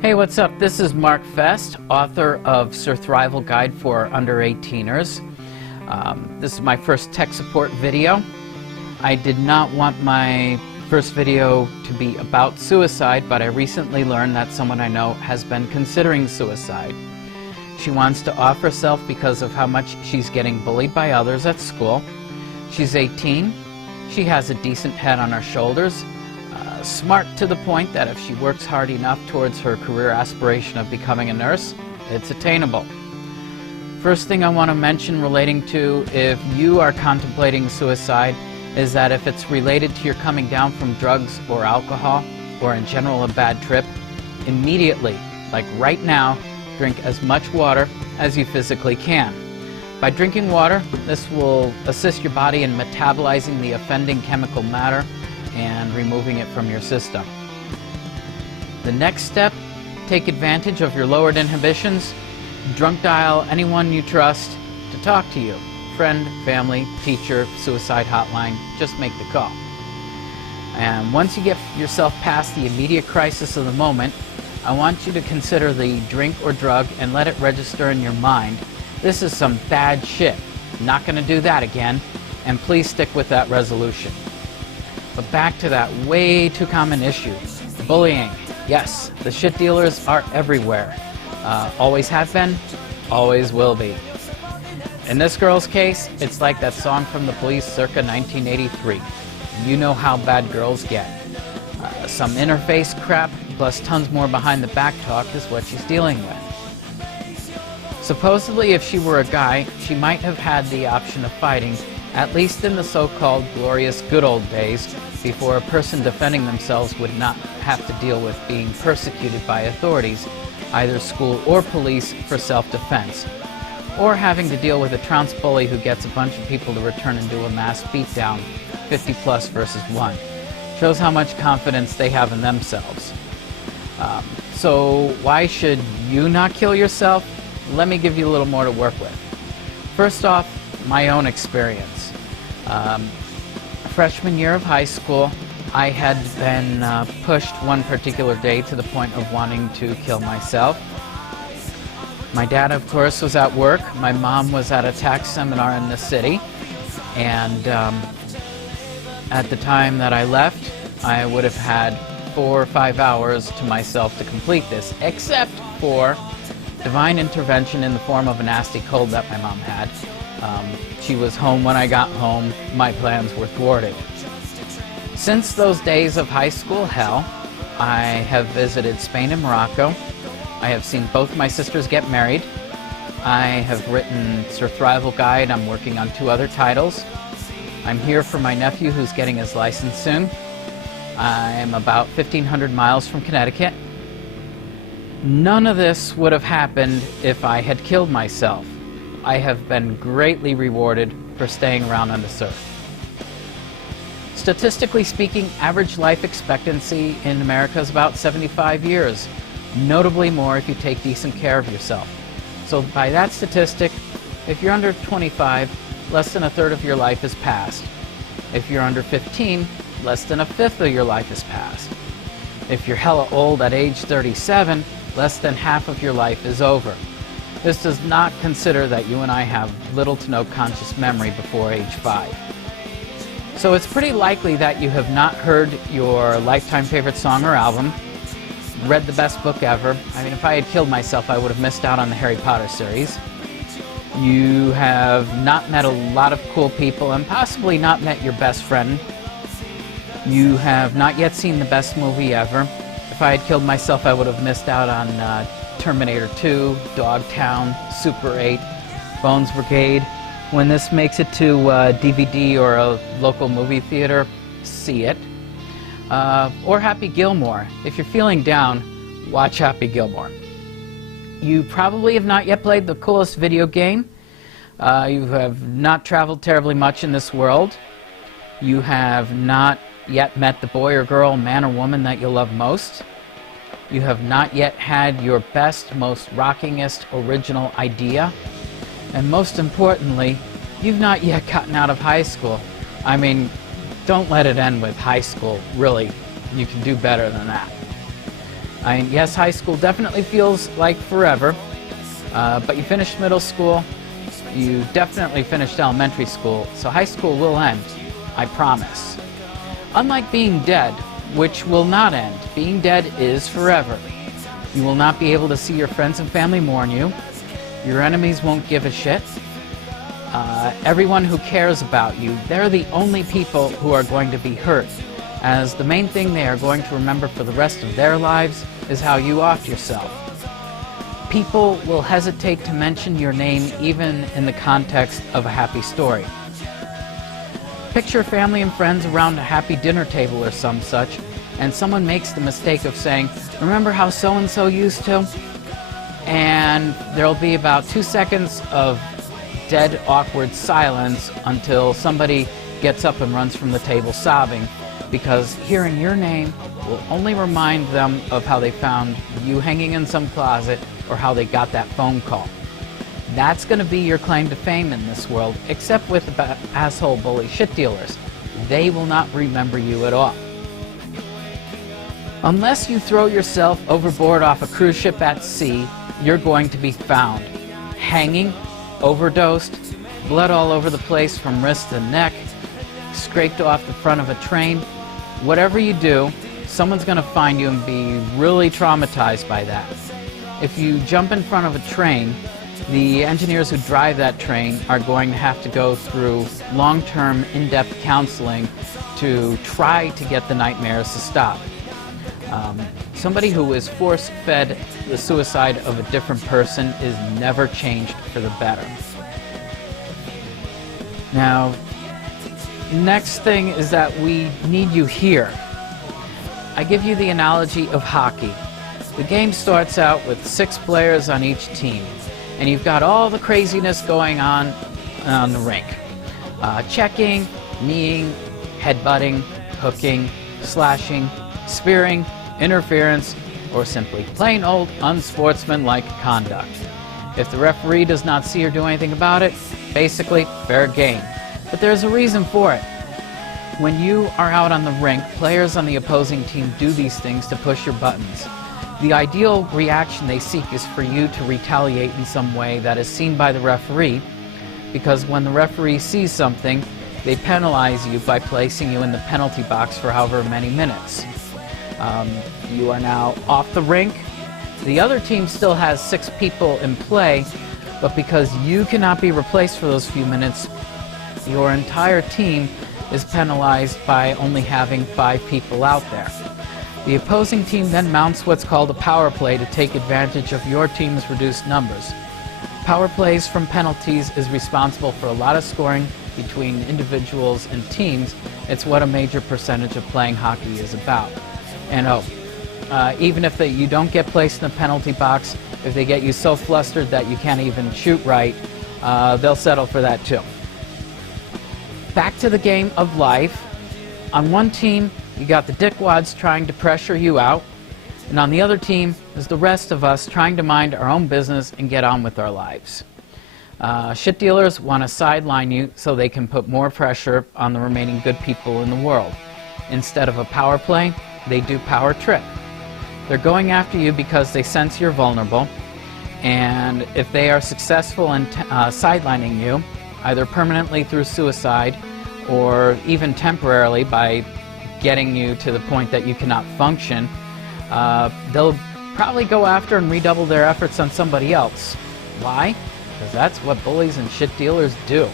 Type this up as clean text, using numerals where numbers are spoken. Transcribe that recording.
Hey, what's up? This is Mark Vest, author of SurThrival Guide for Under 18ers. This is my first tech support video. I did not want my first video to be about suicide, but I recently learned that someone I know has been considering suicide. She wants to off herself because of how much she's getting bullied by others at school. She's 18. She has a decent head on her shoulders. Smart to the point that if she works hard enough towards her career aspiration of becoming a nurse, it's attainable. First thing I want to mention relating to if you are contemplating suicide is that if it's related to your coming down from drugs or alcohol, or in general a bad trip, immediately, like right now, drink as much water as you physically can. By drinking water, this will assist your body in metabolizing the offending chemical matter and removing it from your system. The next step, take advantage of your lowered inhibitions. Drunk dial anyone you trust to talk to you. Friend, family, teacher, suicide hotline, just make the call. And once you get yourself past the immediate crisis of the moment, I want you to consider the drink or drug and let it register in your mind. This is some bad shit. Not going to do that again, and please stick with that resolution. But back to that way too common issue, bullying. Yes, the shit dealers are everywhere. Always have been, always will be. In this girl's case, it's like that song from The Police circa 1983. You know how bad girls get. Some interface crap plus tons more behind the back talk is what she's dealing with. Supposedly, if she were a guy, she might have had the option of fighting, at least in the so-called glorious good old days, before a person defending themselves would not have to deal with being persecuted by authorities, either school or police, for self-defense, or having to deal with a trounce bully who gets a bunch of people to return and do a mass beatdown, 50 plus versus 1. Shows how much confidence they have in themselves. So why should you not kill yourself? Let me give you a little more to work with. First off, my own experience. Freshman year of high school, I had been pushed one particular day to the point of wanting to kill myself. My dad, of course, was at work. My mom was at a tax seminar in the city. And at the time that I left, I would have had 4 or 5 hours to myself to complete this, except for divine intervention in the form of a nasty cold that my mom had. She was home when I got home. My plans were thwarted. Since those days of high school hell, I have visited Spain and Morocco. I have seen both my sisters get married. I have written SurThrival Guide. I'm working on 2 other titles. I'm here for my nephew who's getting his license soon. I'm about 1,500 miles from Connecticut. None of this would have happened if I had killed myself. I have been greatly rewarded for staying around on this earth. Statistically speaking, average life expectancy in America is about 75 years, notably more if you take decent care of yourself. So by that statistic, if you're under 25, less than a third of your life is past. If you're under 15, less than a fifth of your life is past. If you're hella old at age 37, less than half of your life is over. This does not consider that you and I have little to no conscious memory before age 5. So it's pretty likely that you have not heard your lifetime favorite song or album, read the best book ever. I mean, if I had killed myself, I would have missed out on the Harry Potter series. You have not met a lot of cool people and possibly not met your best friend. You have not yet seen the best movie ever. If I had killed myself, I would have missed out on Terminator 2, Dogtown, Super 8, Bones Brigade. When this makes it to DVD or a local movie theater, see it. Or Happy Gilmore. If you're feeling down, watch Happy Gilmore. You probably have not yet played the coolest video game. You have not traveled terribly much in this world. You have not yet met the boy or girl, man or woman that you love most. You have not yet had your best, most rockingest, original idea. And most importantly, you've not yet gotten out of high school. I mean, don't let it end with high school, really. You can do better than that. Yes, high school definitely feels like forever, but you finished middle school, you definitely finished elementary school, so high school will end, I promise. Unlike being dead, which will not end, being dead is forever. You will not be able to see your friends and family mourn you. Your enemies won't give a shit. Everyone who cares about you, they're the only people who are going to be hurt, as the main thing they are going to remember for the rest of their lives is how you offed yourself. People will hesitate to mention your name even in the context of a happy story. Picture family and friends around a happy dinner table or some such, and someone makes the mistake of saying, "Remember how so-and-so used to?" And there'll be about 2 seconds of dead, awkward silence until somebody gets up and runs from the table sobbing, because hearing your name will only remind them of how they found you hanging in some closet or how they got that phone call. That's going to be your claim to fame in this world, except with the asshole bully shit dealers. They will not remember you at all. Unless you throw yourself overboard off a cruise ship at sea, you're going to be found hanging, overdosed, blood all over the place from wrist to neck, scraped off the front of a train. Whatever you do, someone's going to find you and be really traumatized by that. If you jump in front of a train, the engineers who drive that train are going to have to go through long-term, in-depth counseling to try to get the nightmares to stop. Somebody who is force-fed the suicide of a different person is never changed for the better. Now, next thing is that we need you here. I give you the analogy of hockey. The game starts out with 6 players on each team, and you've got all the craziness going on the rink. Checking, kneeing, headbutting, hooking, slashing, spearing, interference, or simply plain old unsportsmanlike conduct. If the referee does not see or do anything about it, basically fair game. But there's a reason for it. When you are out on the rink, players on the opposing team do these things to push your buttons. The ideal reaction they seek is for you to retaliate in some way that is seen by the referee, because when the referee sees something, they penalize you by placing you in the penalty box for however many minutes. You are now off the rink. The other team still has 6 people in play, but because you cannot be replaced for those few minutes, your entire team is penalized by only having 5 people out there. The opposing team then mounts what's called a power play to take advantage of your team's reduced numbers. Power plays from penalties is responsible for a lot of scoring between individuals and teams. It's what a major percentage of playing hockey is about. And even if you don't get placed in the penalty box, if they get you so flustered that you can't even shoot right, they'll settle for that too. Back to the game of life. On one team, you got the dickwads trying to pressure you out, and on the other team is the rest of us trying to mind our own business and get on with our lives. Shit dealers want to sideline you so they can put more pressure on the remaining good people in the world. Instead of a power play, they do power trip. They're going after you because they sense you're vulnerable, and if they are successful in sidelining you, either permanently through suicide or even temporarily by getting you to the point that you cannot function, they'll probably go after and redouble their efforts on somebody else. Why? Because that's what bullies and shit dealers do.